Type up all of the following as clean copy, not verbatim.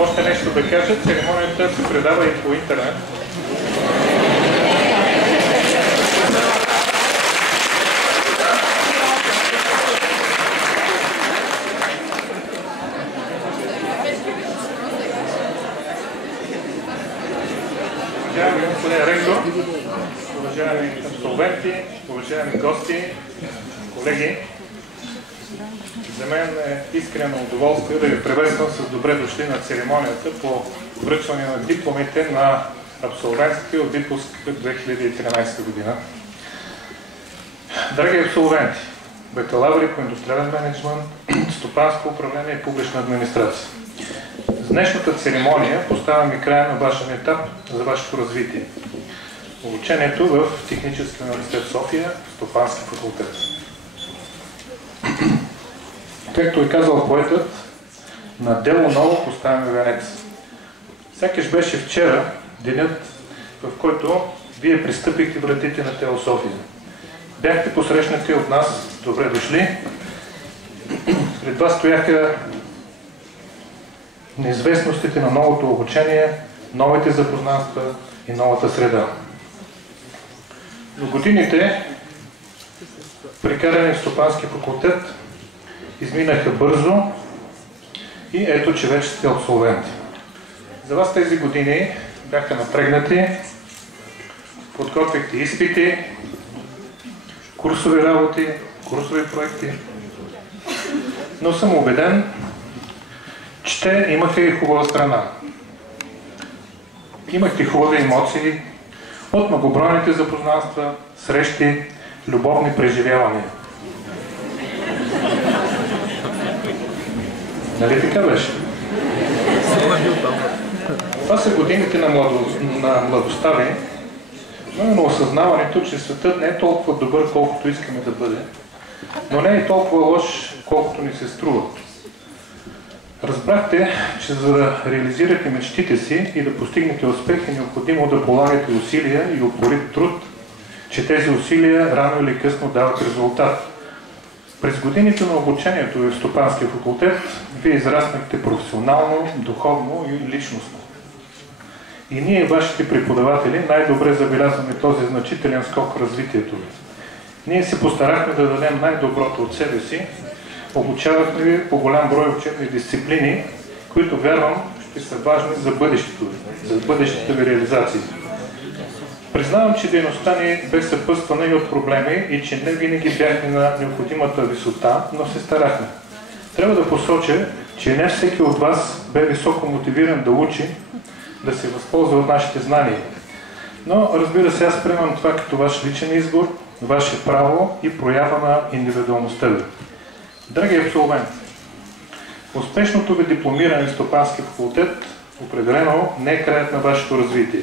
Още нещо да кажа, церемонията се предава и по интернет. Уважаеми господин ректор, уважаеми абсолвенти, уважаеми гости, колеги, за мен е искрено удоволствие да ви приветствам с добре дошли на церемонията по връчване на дипломите на абсолвентите от випуск 2013 година. Драги абсолвенти, бакалаври по индустриален мениджмънт, стопанско управление и публична администрация. С днешната церемония поставяме края на вашия етап за вашето развитие. Обучението в Техническия университет София, стопански факултет. Както е казал поетът, на дело ново поставяме венец. Сякаш беше вчера денят, в който вие пристъпихте вратите на ТЕЛ София. Бяхте посрещнати от нас, добре дошли. Пред вас стояха неизвестностите на новото обучение, новите запознанства и новата среда. Но годините, прекарани в стопански факултет, изминаха бързо и ето, че вече сте абсолвенти. За вас тези години бяха напрегнати, подготвихте изпити, курсови работи, курсови проекти, но съм убеден, че те имаха и хубава страна. Имахте хубави емоции от многобройните запознанства, срещи, любовни преживявания. Нали така беше? Това са годините на младостта ви, но и на осъзнаването, че светът не е толкова добър, колкото искаме да бъде, но не е толкова лош, колкото ни се струва. Разбрахте, че за да реализирате мечтите си и да постигнете успех е необходимо да полагате усилия и упорит труд, че тези усилия рано или късно дават резултат. През годините на обучението в стопанския факултет вие израснахте професионално, духовно и личностно. И ние, вашите преподаватели, най-добре забелязваме този значителен скок в развитието ви. Ние се постарахме да дадем най-доброто от себе си, обучавахме ви по голям брой учебни дисциплини, които вярвам ще са важни за бъдещето ви, за бъдещата ви реализация. Признавам, че дейността ни бе съпътствана и от проблеми и че не винаги бяхме на необходимата висота, но се старахме. Трябва да посоча, че не всеки от вас бе високо мотивиран да учи, да се възползва от нашите знания. Но, разбира се, аз приемам това като ваш личен избор, ваше право и проява на индивидуалността ви. Драги абсолвенти, успешното ви дипломиране в стопански факултет определено не е краят на вашето развитие.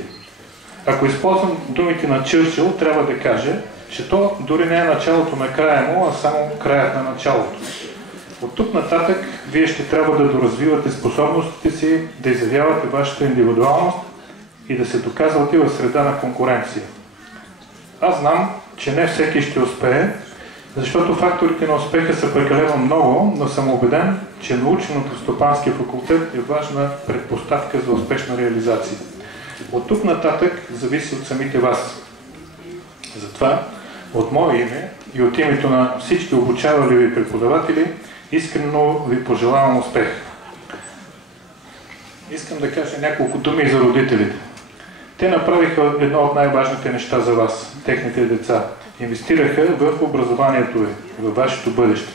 Ако използвам думите на Чърчил, трябва да кажа, че то дори не е началото на края му, а само краят на началото. От тук нататък вие ще трябва да доразвивате способностите си, да изявявате вашата индивидуалност и да се доказвате в среда на конкуренция. Аз знам, че не всеки ще успее, защото факторите на успеха са прекалено много, но съм убеден, че наученото в стопанския факултет е важна предпоставка за успешна реализация. От тук нататък зависи от самите вас. Затова, от мое име и от името на всички обучавали ви преподаватели, искрено ви пожелавам успех. Искам да кажа няколко думи за родителите. Те направиха едно от най-важните неща за вас, техните деца. Инвестираха в образованието ви, във вашето бъдеще.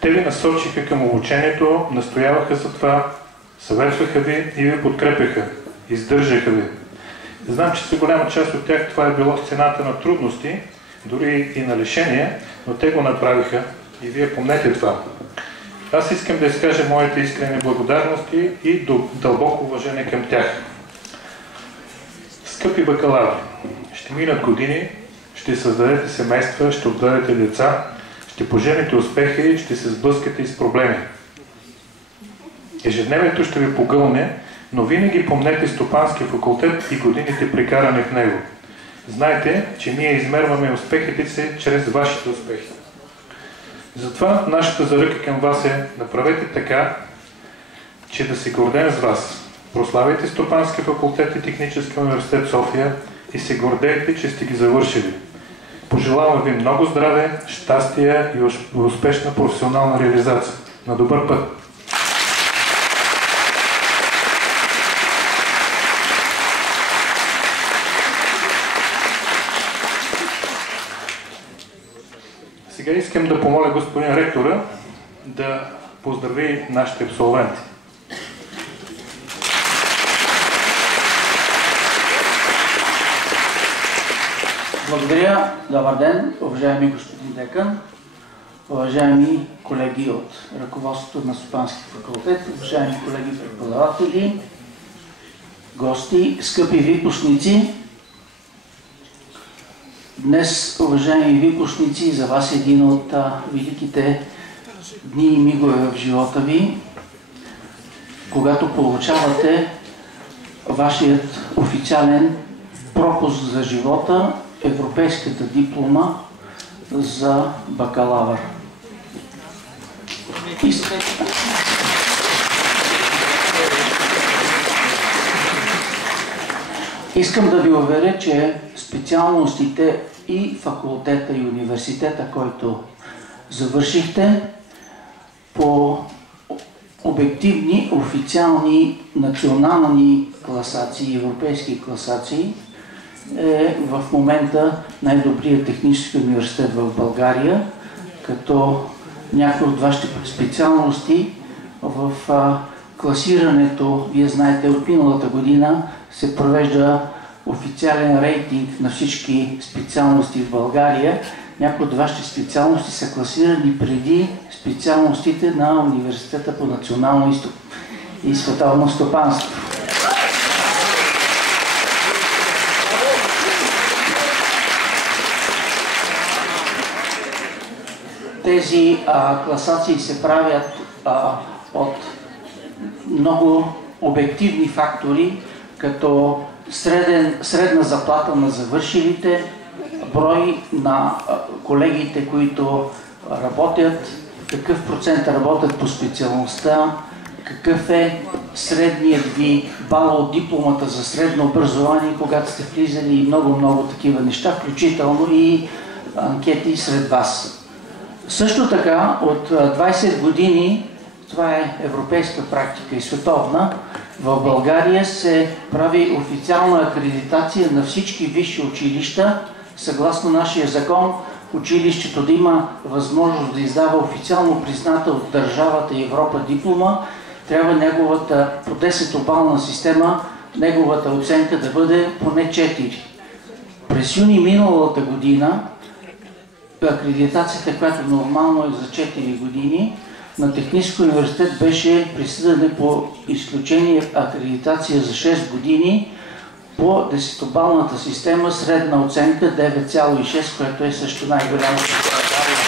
Те ви насочиха към обучението, настояваха за това, съветваха ви и ви подкрепяха, издържаха ви. Знам, че за голяма част от тях това е било цената на трудности, дори и на лишения, но те го направиха и вие помнете това. Аз искам да изкажа моите искрени благодарности и дълбоко уважение към тях. Скъпи бакалаври, ще минат години, ще създадете семейства, ще отгледате деца, ще пожените успехи и ще се сблъскате и с проблеми. Ежедневието ще ви погълне, но винаги помнете стопанския факултет и годините прекарани в него. Знайте, че ние измерваме успехите си чрез вашите успехи. Затова нашата заръка към вас е: направете така, че да се гордеем с вас. Прославяйте Стопански факултет и Технически университет София и се гордейте, че сте ги завършили. Пожелавам ви много здраве, щастие и успешна професионална реализация. На добър път! Сега искам да помоля господин ректора да поздрави нашите абсолвенти. Благодаря. Добър ден, уважаеми господин декан, уважаеми колеги от ръководството на Стопански факултет, уважаеми колеги преподаватели, гости, скъпи випускници. Днес, уважаеми випускници, за вас е един от великите дни и мигове в живота ви, когато получавате вашият официален пропуск за живота, европейската диплома за бакалавър. Искам да ви уверя, че специалностите и факултета и университета, който завършихте, по обективни, официални, национални класации, европейски класации, е в момента най-добрият технически университет в България, като някои от вашите специалности в класирането, вие знаете, от миналата година се провежда официален рейтинг на всички специалности в България. Някои от вашите специалности са класирани преди специалностите на Университета по национално и световно стопанство. Тези класации се правят от много обективни фактори, като средна заплата на завършилите, брой на колегите, които работят, какъв процент работят по специалността, какъв е средният ви бал от дипломата за средно образование, когато сте влизали, и много такива неща, включително и анкети сред вас. Също така, от 20 години, това е европейска практика и световна, в България се прави официална акредитация на всички висши училища. Съгласно нашия закон, училището да има възможност да издава официално призната от държавата и Европа диплома, трябва неговата по 10-бална система, неговата оценка да бъде поне 4. През юни миналата година, акредитацията, която нормално е за 4 години, на Технически университет беше присъдена по изключение акредитация за 6 години по 10-балната система, средна оценка 9,6, което е също най-голямата в България.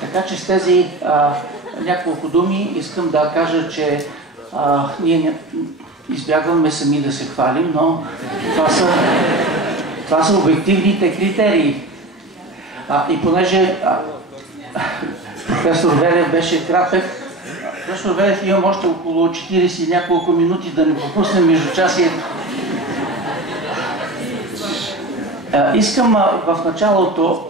Така че с тези няколко думи искам да кажа, че ние избягваме сами да се хвалим, но това са обективните критерии. И понеже професор Велев беше кратък, професор Велев, имам още около 40 и няколко минути да не пропуснем междучасието. Искам в началото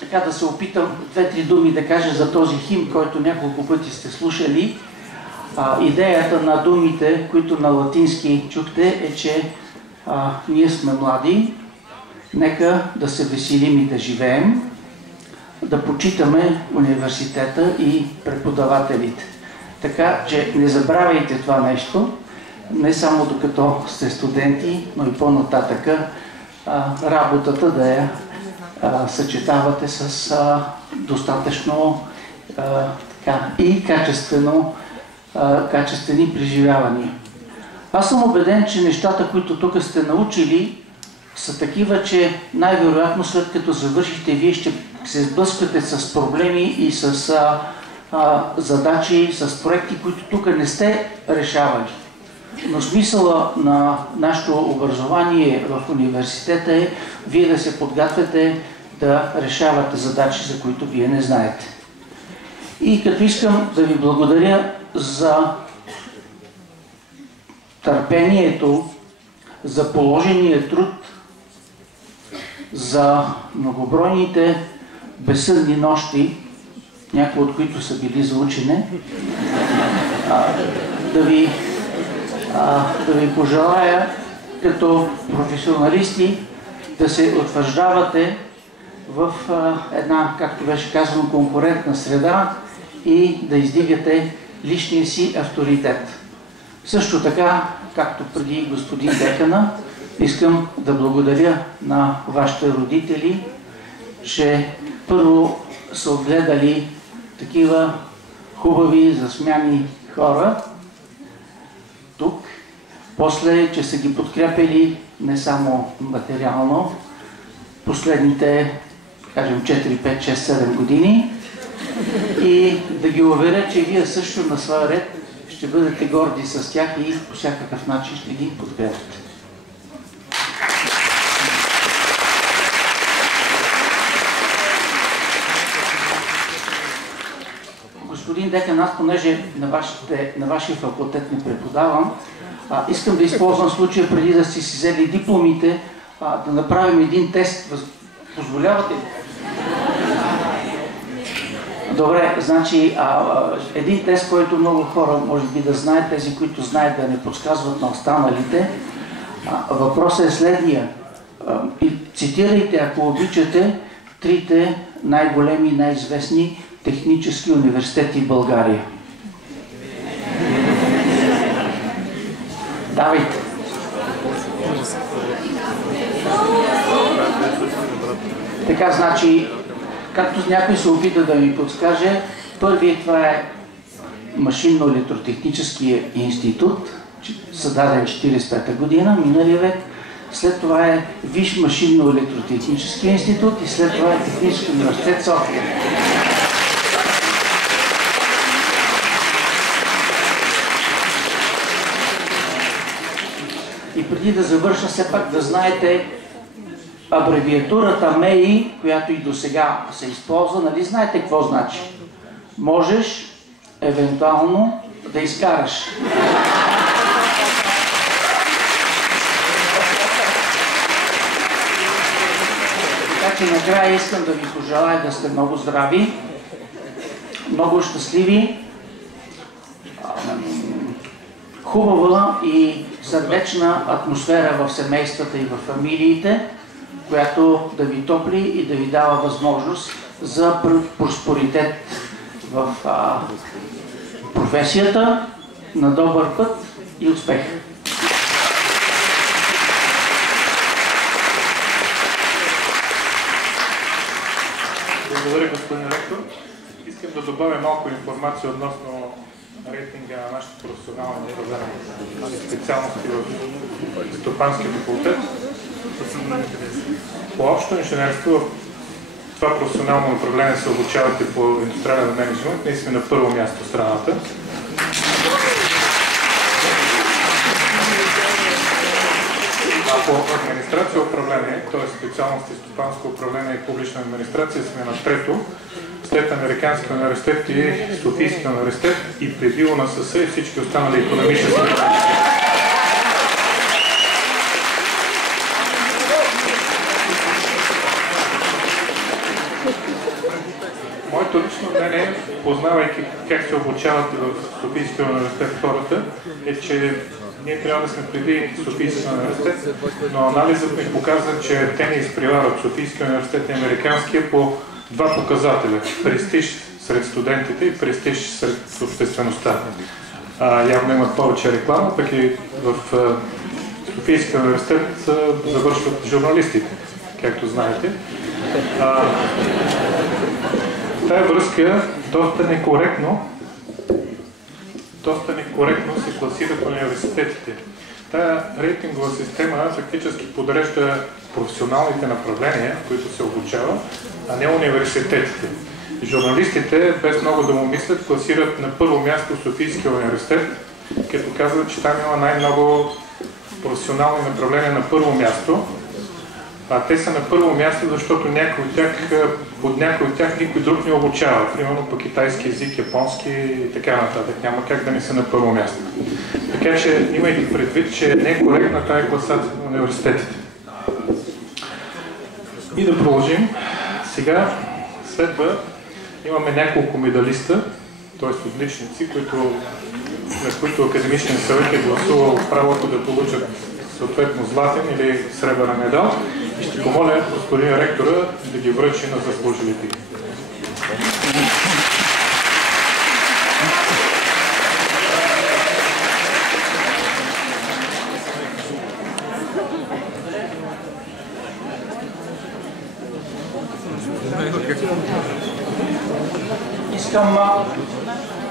така да се опитам 2-3 думи да кажа за този химн, който няколко пъти сте слушали. Идеята на думите, които на латински чухте, е, че ние сме млади, нека да се веселим и да живеем, да почитаме университета и преподавателите. Така че не забравяйте това нещо, не само докато сте студенти, но и по-нататъка работата да я съчетавате с достатъчно и качествени преживявания. Аз съм убеден, че нещата, които тук сте научили, са такива, че най-вероятно след като завършите, вие ще се сблъскате с проблеми и с задачи, с проекти, които тук не сте решавали. Но смисъла на нашето образование в университета е вие да се подготвяте да решавате задачи, за които вие не знаете. И като искам да ви благодаря за търпението, за положения труд, за многобройните безсъдни нощи, някои от които са били за учене, да ви пожелая като професионалисти да се утвърждавате в една, както беше казано, конкурентна среда и да издигате личния си авторитет. Също така, както преди господин декана, искам да благодаря на вашите родители, че първо са отгледали такива хубави, засмяни хора тук, после, че са ги подкрепили не само материално, последните, кажем, 4, 5, 6, 7 години и да ги уверя, че вие също на своя ред ще бъдете горди с тях и по всякакъв начин ще ги подкрепите. Господин декан, аз понеже на вашия факултет не преподавам, искам да използвам случая преди да си взели дипломите, да направим един тест. Позволявате ли? Добре, значи един тест, който много хора може би да знаят, тези, които знаят да не подсказват на останалите. Въпросът е следния. Цитирайте, ако обичате, трите най-големи и най-известни технически университети в България. Давайте. Така, значи, както някой се опита да ми подскаже, първият това е Машинно-електротехническия институт, създаден 1945 година, миналия век. След това е Висш машинно-електротехнически институт и след това е Технически университет София. И преди да завърша, все пак да знаете абревиатурата МЕИ, която и до сега се използва, нали знаете какво значи? Можеш евентуално да изкараш. Така че накрая искам да ви пожелая да сте много здрави, много щастливи, хубава и сърдечна атмосфера в семействата и в фамилиите, която да ви топли и да ви дава възможност за просперитет в професията, на добър път и успех. Благодаря, господин ректор. Искам да добавя малко информация относно рейтинга на нашите професионални специалности в Стопанския факултет. По общо инженерство, в това професионално направление се обучавате по индустриален мениджмънт. Ние сме на първо място в страната. А по администрация и управление, т.е. специалности стопанско управление и публична администрация, сме на трето, след Американския университет и Софийския университет и преди УНСС и всички останали икономически. Моето лично мнение, познавайки как се обучават в Софийския университет хората, е, че ние трябва да сме преди Софийския университет, но анализът ми показва, че те ни изпреварват Софийския университет и Американския по два показателя. Престиж сред студентите и престиж сред обществеността. Явно имат повече реклама, пък и в Софийския университет завършват журналистите, както знаете. Тая връзка доста некоректно се класират университетите. Тая рейтингова система фактически подрежда професионалните направления, които се обучава, а не университетите. Журналистите, без много да му мислят, класират на първо място Софийския университет, като казват, че там има най-много професионални направления на първо място. Те са на първо място, защото под някой от тях никой друг не обучава. Примерно по китайски език, японски и така нататък. Няма как да не са на първо място. Така че имайте предвид, че не е коректна тази класация на университетите. И да продължим. Сега следва имаме няколко медалиста, т.е. отличници, на които Академичният съвет е гласувал правото да получат съответно златен или сребърен медал. И ще помоля господин ректора да ги връчи на заслужилите.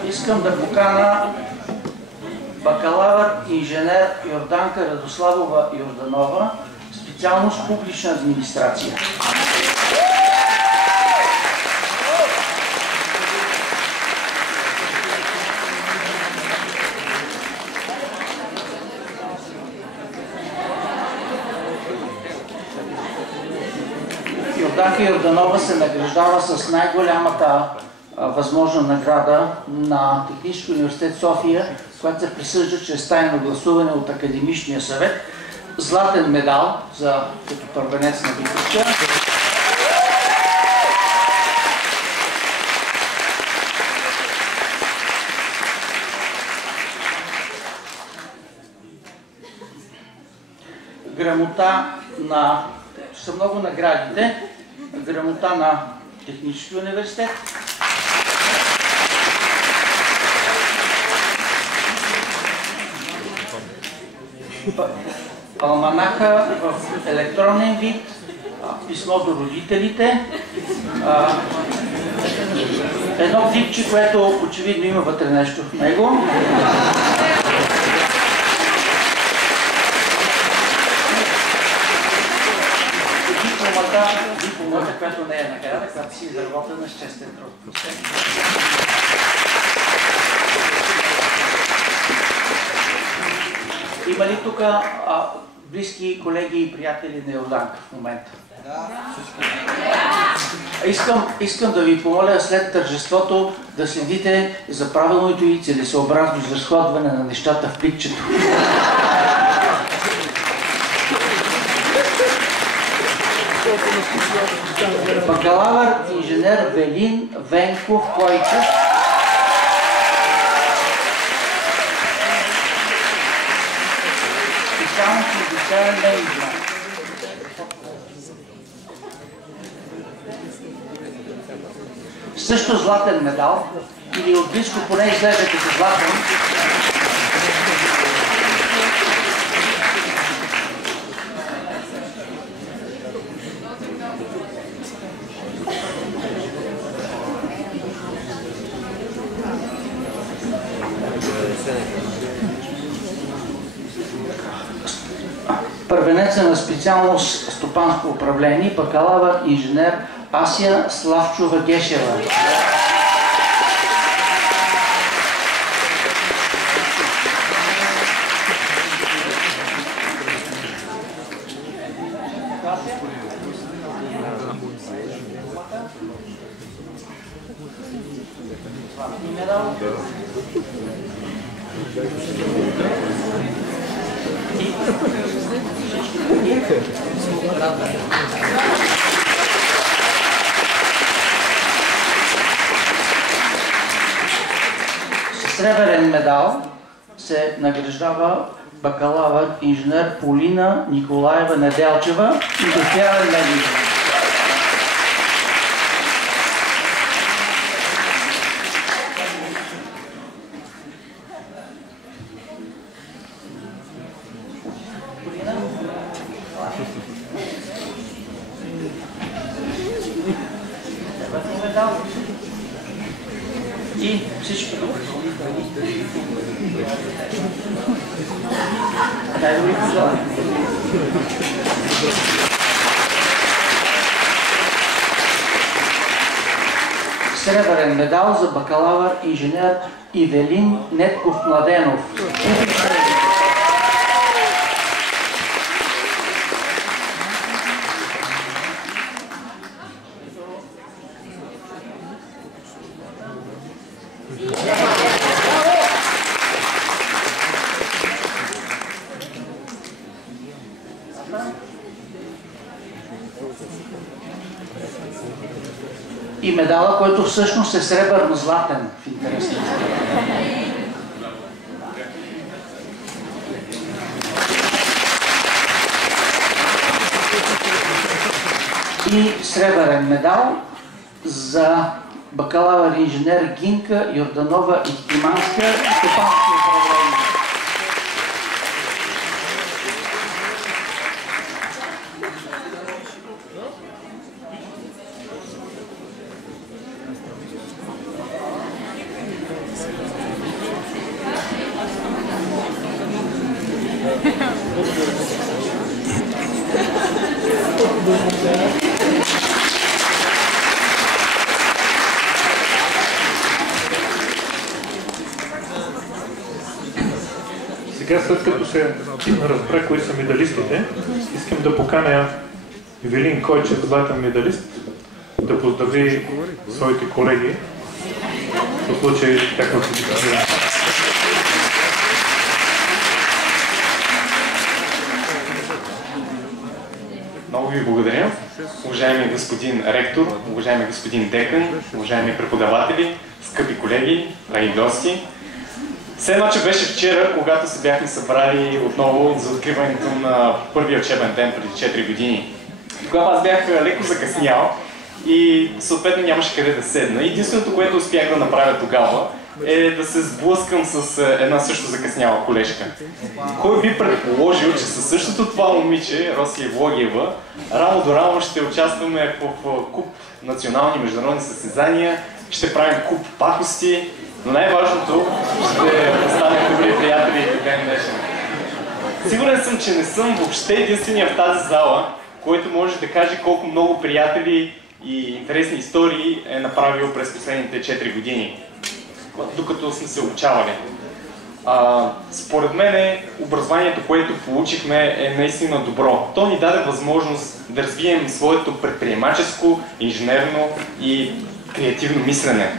Искам да покана бакалавър инженер Йорданка Радославова Йорданова, специалност публична администрация. Йорданка Йорданова се награждава с най-голямата възможна награда на Технически университет София, която се присъжда чрез тайно гласуване от Академичния съвет. Златен медал като първенец на Битовча. Грамота на... са много наградите. Грамота на Технически университет. Алманаха в електронен вид, писмо до родителите, едно дипче, което очевидно има вътре нещо в него. Дипломата, която не е награда, която си изработена с честен труд. Има ли тук близки колеги и приятели на Йорданка в момента? Да. Искам да ви помоля след тържеството да следите за правилното и целесообразно изразходване на нещата в пликчето. Бакалавър инженер Велин Венков Койчев. Специалност индустриален менеджмент. Също златен медал, или от близко поне изглежда като златен. Първенеца на специалност стопанско управление, бакалавър инженер Ася Славчова Гешева. Сребърен медал се награждава бакалавър инженер Полина Николаева Неделчева, индустриален менеджмент. И всички тук. Дай да ви пожелая. Сребърен медал за бакалавър инженер Ивелин Нетков Младенов. И медала, който всъщност е сребърно-златен в интерес. И сребърен медал за бакалавър инженер Гинка Йорданова Ихтиманска и стопанско управление. Сега, след като се разбра кои са медалистите, искам да поканя Велин Койчев, златен медалист, да поздрави своите колеги в случай тяхното дипломиране. Много ви благодаря. Уважаеми господин ректор, уважаеми господин декан, уважаеми преподаватели, скъпи колеги, драги гости. Все едно, че беше вчера, когато се бяхме събрали отново за откриването на първия учебен ден преди 4 години. Тогава аз бях леко закъснял и съответно нямаше къде да седна. Единственото, което успях да направя тогава, е да се сблъскам с една също закъсняла колежка. Кой би предположил, че със същото това момиче, Росия Влогиева, рамо до рамо ще участваме в куп национални международни състезания, ще правим куп пакости, но най-важното ще станем добри приятели и ден днешен. Сигурен съм, че не съм въобще единствения в тази зала, който може да каже колко много приятели и интересни истории е направил през последните 4 години, докато сме се обучавали. Според мен образованието, което получихме, е наистина добро. То ни даде възможност да развием своето предприемаческо, инженерно и креативно мислене.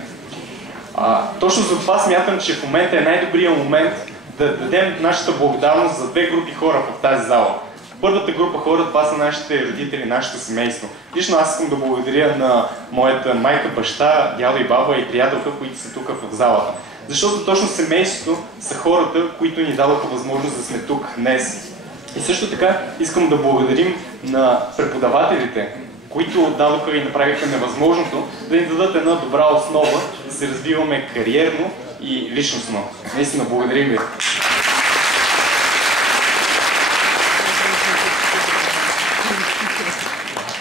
Точно за това смятам, че в момента е най-добрият момент да дадем нашата благодарност за две групи хора в тази зала. Първата група хора, това са нашите родители, нашето семейство. Лично аз искам да благодаря на моята майка, баща, дядо и баба и приятелка, които са тук в залата. Защото точно семейството са хората, които ни дадоха възможност да сме тук днес. И също така искам да благодарим на преподавателите, които дадоха и направиха невъзможното да ни дадат една добра основа, да се развиваме кариерно и личностно. Наистина, благодарим ви!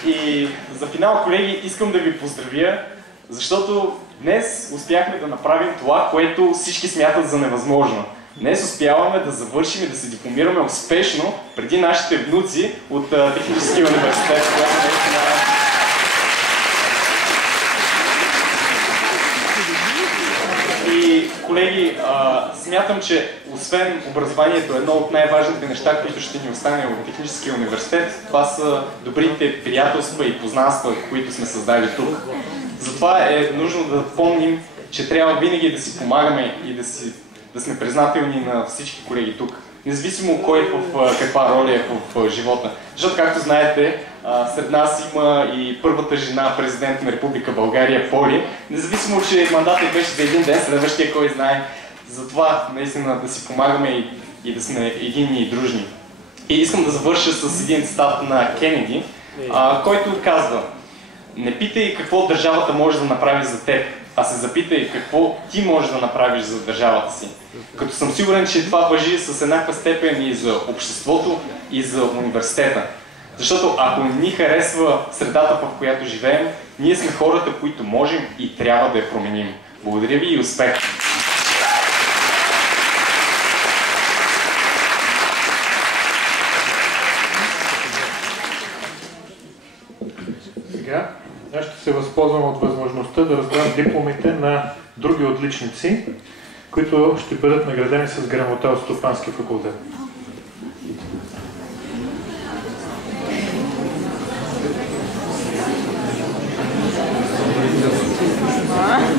И за финал, колеги, искам да ви поздравя, защото днес успяхме да направим това, което всички смятат за невъзможно. Днес успяваме да завършим и да се дипломираме успешно преди нашите внуци от Техническия университет, което наистина... И, колеги, смятам, че освен образованието, едно от най-важните неща, които ще ни остане от Техническия университет, това са добрите приятелства и познанства, които сме създали тук. Затова е нужно да помним, че трябва винаги да си помагаме и да сме признателни на всички колеги тук. Независимо кой в каква роля е в живота. Защото, както знаете, сред нас има и първата жена президент на Република България, Поли. Независимо, че мандатът беше за един ден, следващия кой знае. Затова наистина да си помагаме и да сме единни и дружни. И искам да завърша с един цитат на Кенеди, който казва: не питай какво държавата може да направи за теб, а се запитай какво ти можеш да направиш за държавата си. Като съм сигурен, че това важи с еднаква степен и за обществото, и за университета. Защото ако не ни харесва средата, в която живеем, ние сме хората, които можем и трябва да я променим. Благодаря ви и успех! Сега аз ще се възползвам от възможността да раздам дипломите на други отличници, които ще бъдат наградени с грамота от Стопански факултет.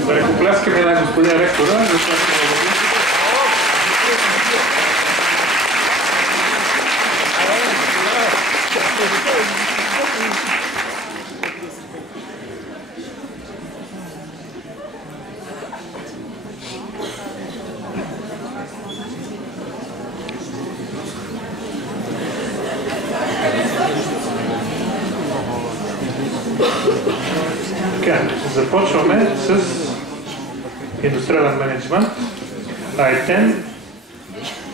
Да ръкопляскаме на господин ректора, защото Така, започваме с индустриален менеджмент. Айтен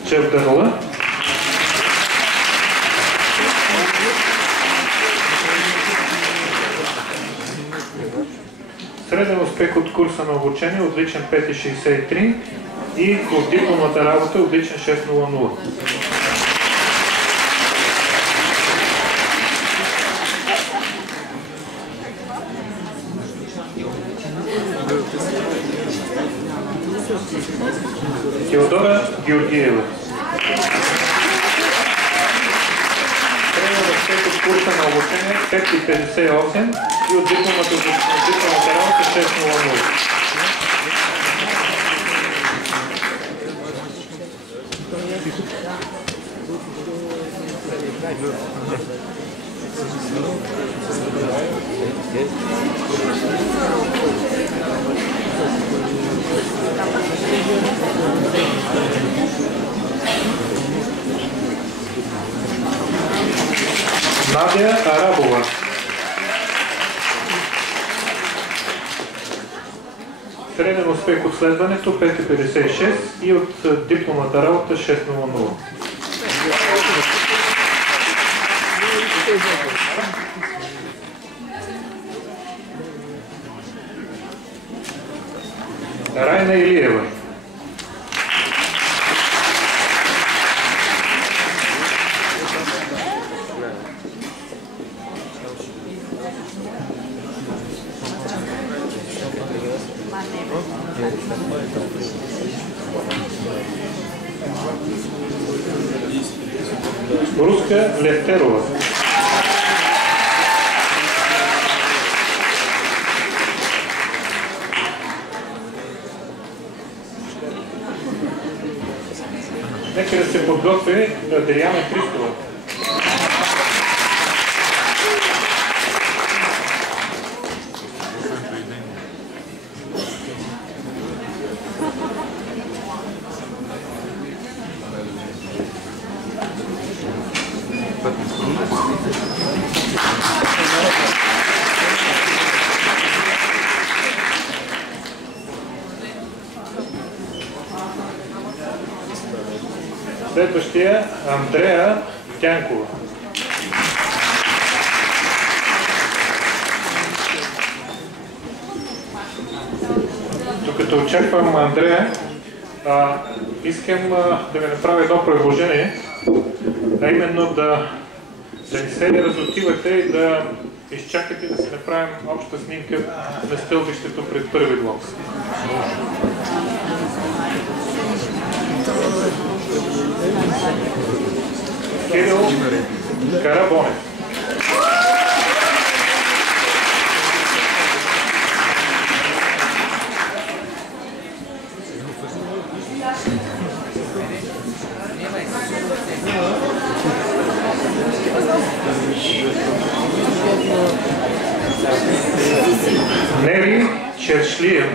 Чевдърла. Среден успех от курса на обучение, отличен 5,63 и от дипломната работа, отличен 6,00. Теодора Георгиева. Среден успех от курса на обучение 5,58 и от дипломната работа 6,00. Надя Арабова. Среден успех от следването 5,56 и от дипломната работа 6,00. Райна Илиева. Руска Левтерова. Нека да се подготви Адриана Христова. Следващия Андрея Тянкова. Докато очаквам Андрея, искам да ви направя едно предложение, а именно да не се разотивате и да изчакате да си направим обща снимка на стълбището пред първи блок. Кирил Карабонев. Нери Чершлиев.